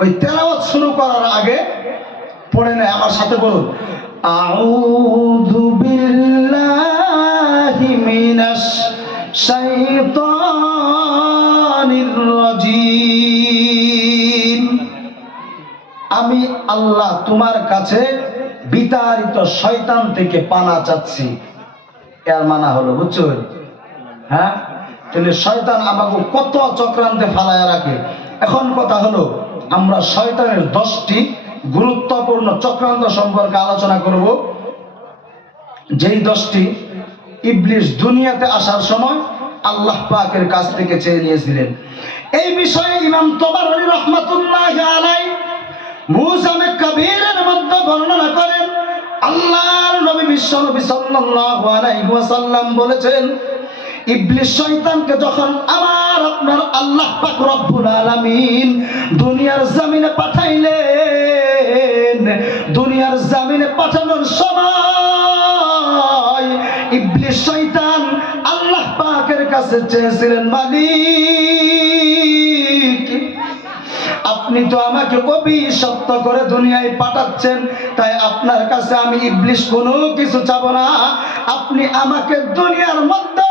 ওই তেলাওয়াত শুরু করার আগে পড়ে নেয়, আমার সাথে বলুন, আউযু বিল্লাহি মিনাশ শাইতানির রাজিম। আমি আল্লাহ তোমার কাছে বিতাড়িত শয়তান থেকে পানা চাচ্ছি। এর মানা হলো, বুঝছেন? হ্যাঁ, তাহলে শয়তান আমাকে কত চক্রান্তে ফালায় রাখে। এখন কথা হলো, আমরা শয়তানের 10টি গুরুত্বপূর্ণ চক্রান্ত সম্পর্কে আলোচনা করব, যেই 10টি ইবলিস দুনিয়াতে আসার সময় আল্লাহ পাকের কাছ থেকে চেয়ে নিয়েছিলেন। এই বিষয়ে ইমাম তবারী রাহমাতুল্লাহি আলাইহি মুজামে কবীরের মধ্যে বর্ণনা করেন, আল্লাহর নবী বিশ্বনবী সাল্লাল্লাহু আলাইহি ওয়াসাল্লাম বলেছেন, ইবলিস শয়তানকে যখন আমার আপনার আল্লাহ পাক রব্বুল আলামিন দুনিয়ার জমিনে পাঠাইলেন, দুনিয়ার জমিনে পাঠানোর সময় ইবলিস শয়তান আল্লাহ পাকের কাছে চেয়েছিলেন, মালিক আপনি তো আমাকে অভিশপ্ত করে দুনিয়ায় পাঠাচ্ছেন, তাই আপনার কাছে আমি ইবলিস কোনো কিছু চাবো না, আপনি আমাকে দুনিয়ার মধ্যে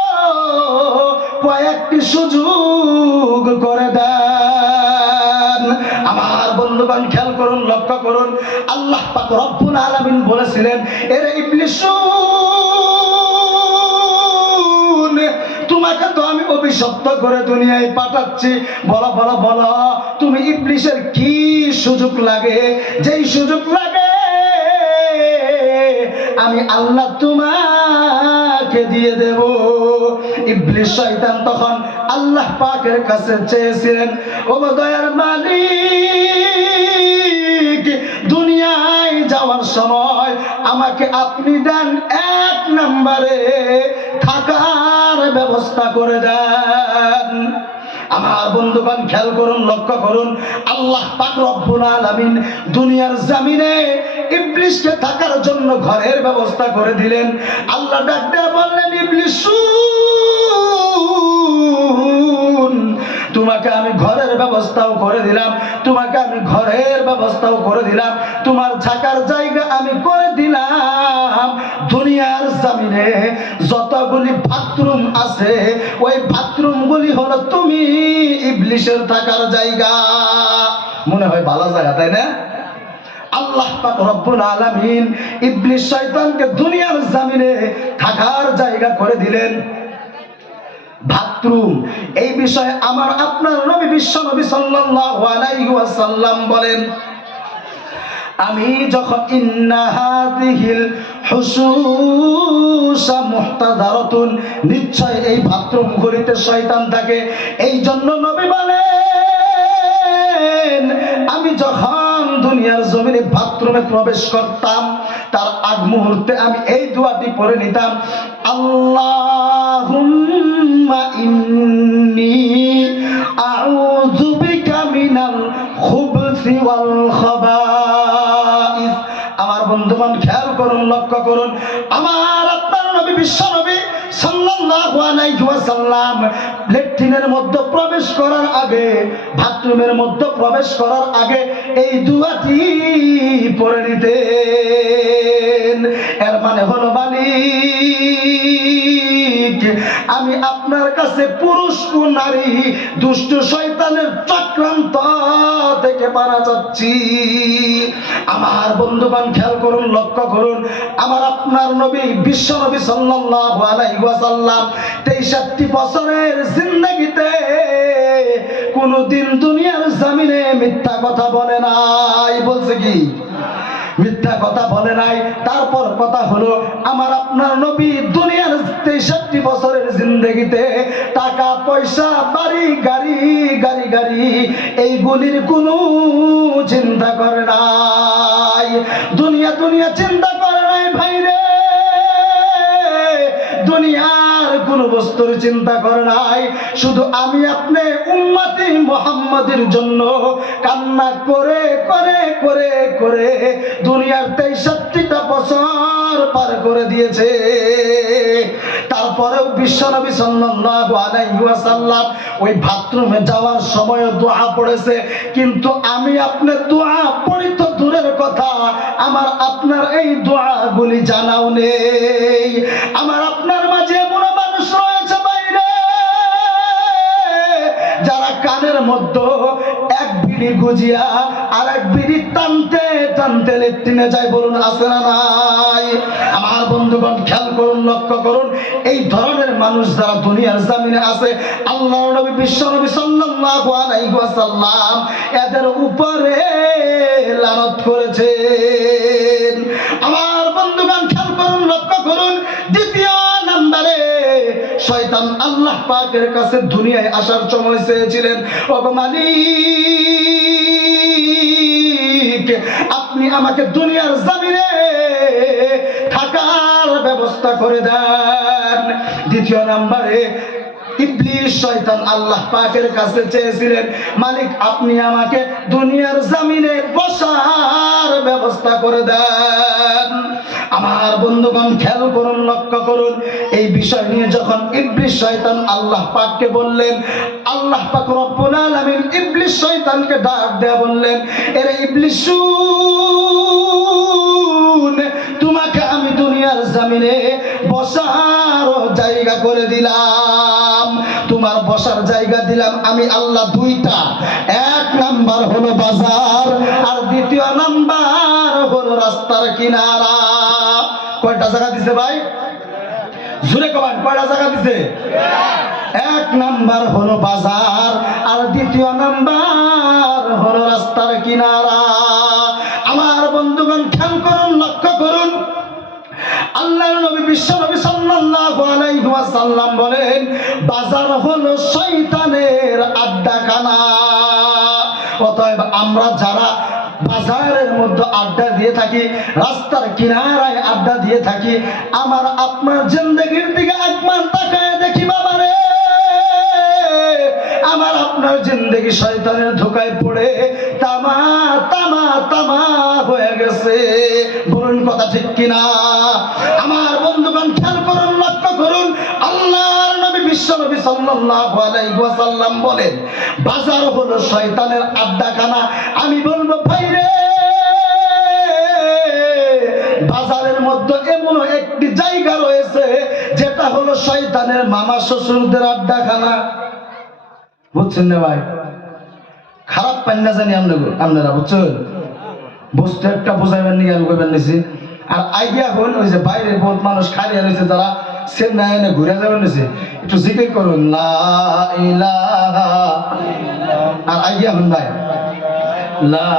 কয়েকটি সুযোগ করে দেন। আমার বন্ধুগণ খেয়াল করুন, লক্ষ্য করুন, আল্লাহ পাক রব্বুল আলামিন বলেছিলেন, এরে ইবলিস তোমাকে তো আমি অভিশপ্ত করে দুনিয়ায় পাঠাচ্ছি, বলো বলো বলো তুমি ইবলিসের কি সুযোগ লাগে, যেই সুযোগ লাগে আমি আল্লাহ তোমাকে দিয়ে দেব। ইবলিস শয়তান তখন আল্লাহ পাকের কাছে চেয়েছিলেন, ও দয়ার মালিক দুনিয়ায় যাওয়ার সময় আমাকে আপনি দেন 1 নম্বরে থাকার ব্যবস্থা করে দেন। আমার বন্ধুগণ খেয়াল করুন, লক্ষ্য করুন, আল্লাহ পাক রব্বুল আলামিন দুনিয়ার জমিনে ইবলিসকে থাকার জন্য ঘরের ব্যবস্থা করে দিলেন। আল্লাহ ডাক দিয়ে বললেন, ইবলিস তোমাকে আমি ঘরের ব্যবস্থাও করে দিলাম, তোমাকে আমি ঘরের ব্যবস্থাও করে দিলাম, তোমার থাকার জায়গা আমি করে দিলাম। দুনিয়ার জমিনে যতগুলি বাথরুম আছে ওই বাথরুমগুলি হলো তুমি ইবলিসের থাকার জায়গা। মনে হয় ভালো জায়গা, তাই না? আল্লাহ পাক রব্বুল আলামিন ইবলিস শয়তানকে দুনিয়ার জমিনে থাকার জায়গা করে দিলেন বাথরুম। এই বিষয়ে আমার আপনার নবী বিশ্বনবী সাল্লাল্লাহু আলাইহি ওয়াসাল্লাম বলেন, আমি যখন ইন্না হাযিহিল হুসুসা মুহতাযারাতুন, নিশ্চয় এই বাথরুম গুলিতে শয়তান থাকে। এই জন্য নবী বলেন, আমি যখন দুনিয়ার জমিনে বাথরুমে প্রবেশ করতাম তার আগ মুহূর্তে আমি এই দোয়াটি পড়ে নিতাম, আল্লাহুম্মা ইন্নী আউযু বিকা মিনাল খুবসি ওয়াল খাবাইস। আমার বন্ধুগণ খেয়াল করুন, লক্ষ্য করুন, আমার আপনার নবী বিশ্বনবী সাল্লাল্লাহু আলাইহি ওয়াসাল্লাম ল্যাট্রিনের মধ্যে প্রবেশ করার আগে, বাথরুমের মধ্যে প্রবেশ করার আগে এই দুয়াটি পড়ে নিতেন। এর মানে হলো, মালিক আমি আপনার কাছে পুরুষ ও নারী দুষ্ট শয়তানের চক্রান্ত থেকে পানা চাচ্ছি। আমার বন্ধুগণ খেয়াল করুন, লক্ষ্য করুন, আমার আপনার নবী বিশ্বনবী সাল্লাল্লাহু আলাইহি ওয়াসাল্লাম 63 বছরের জিন্দেগিতে কোনদিন দুনিয়ার জমিনে মিথ্যা কথা বলে নাই। বলছে কি? মিথ্যা কথা বলে নাই। তারপর কথা হলো, আমার আপনার নবী দুনিয়ার 63 বছরের জিন্দেগিতে টাকা পয়সা বাড়ি গাড়ি গাড়ি গাড়ি এইগুলির কোনো চিন্তা করে নাই, দুনিয়া দুনিয়া চিন্তা করে নাই ভাইরে। দুনিয়ার কোনো বস্তুর চিন্তা করে নাই, শুধু আমি আপনি উম্মতি মুহাম্মাদের জন্য কান্না করে করে করে করে দুনিয়ার 63টা বছর পার করে দিয়েছে। তারপরেও বিশ্বনবী সাল্লাল্লাহু আলাইহি ওয়াসাল্লাম ওই বাথরুমে যাওয়ার সময় দোয়া পড়েছে, কিন্তু আমি আপনার দোয়া পড়ি তো দূরের কথা, আমার আপনার এই দোয়াগুলি জানাও নেই। আমার আপনার মাঝে এমন মানুষ রয়েছে বাইরে যারা কানের মধ্যে এক বিড়ি গুজিয়া আর এক বিড়ি টানতে টানতে লেট্রিনে যায়, বলুন আছে না নাই? আমার বন্ধুগণ খেয়াল করুন, লক্ষ্য করুন, এই ধরনের মানুষ যারা দুনিয়ার জমিনে আছে, আল্লাহর নবী বিশ্বনবী সাল্লাল্লাহু আলাইহি ওয়াসাল্লাম এদের উপরে লানত করেছেন। আমার বন্ধুগণ খেয়াল করুন, লক্ষ্য করুন, দ্বিতীয় নম্বরে শয়তান আল্লাহ পাকের কাছে দুনিয়ায় আসার সময় চেয়েছিলেন, ওগো মালিক আপনি আমাকে দুনিয়ার জমিনে থাকার ব্যবস্থা করে দেন। দ্বিতীয় নম্বরে ইবলিস শয়তান আল্লাহ পাকের কাছে চেয়েছিলেন, মালিক আপনি আমাকে দুনিয়ার জমিনে বসার ব্যবস্থা করে দেন। আমার বন্ধুগণ খেয়াল করুন, লক্ষ্য করুন, এই বিষয় নিয়ে যখন ইবলিস শয়তান আল্লাহ পাককে বললেন, আল্লাহ পাক রব্বুল আলামিন ইবলিস শয়তানকে ডাক দেয়া বললেন, এরে ইবলিস শুন, তোমাকে আমি দুনিয়ার জমিনে বসার জায়গা করে দিলাম, তোমার বসার জায়গা দিলাম আমি আল্লাহ দুইটা, এক নাম্বার হলো বাজার আর দ্বিতীয় নাম্বার হলো রাস্তার কিনারা। কয়টা জায়গা দিছে ভাই? জোরে কমান, কয়টা জায়গা দিছে? এক নাম্বার হলো বাজার আর দ্বিতীয় নাম্বার হলো রাস্তার কিনারা। আমার বন্ধুগণ খেয়াল করুন, লক্ষ্য করুন, আল্লাহর নবী বিশ্বনবী সাল্লাল্লাহু আলাইহি ওয়াসাল্লাম বলেন, বাজার হলো শয়তানের আড্ডাখানা। অতএব আমরা যারা বাজারের মধ্যে আড্ডা দিয়ে থাকি, রাস্তার কিনারায় আড্ডা দিয়ে থাকি, আমার আপনার জিন্দেগির দিকে একবার তাকায় দেখি বাবারে, আমার আপনার জিন্দেগি শয়তানের ধোঁকায় পড়ে তামা তামা তামা হয়ে গেছে। বলুন কথা ঠিক কিনা? আমার বন্ধুগণ খেয়াল করুন, লক্ষ্য করুন, আল্লাহর নবী বিশ্বনবী সাল্লাল্লাহু আলাইহি ওয়াসাল্লাম বলেন, বাজার হলো শয়তানের আড্ডাখানা। আমি বলবো ভাই রে, বাজারের মধ্যে এমন একটি জায়গা রয়েছে যেটা হলো শয়তানের মামা শ্বশুরদের আড্ডাখানা। বুঝছেন না ভাই? খারাপ পান না জানি আপনারা, বুঝছেন? বুঝতে একটা বোঝাইবেন নি, আমি কইবেন নিছি। আর আইডিয়া হল ওই যে বাইরে বহুত মানুষ খালি রয়েছে, যারা চেন্নাই এনে ঘুরে যাবেন নিছে, একটু জিকির করুন লা ইলাহা, আর আইডিয়া হন ভাই লা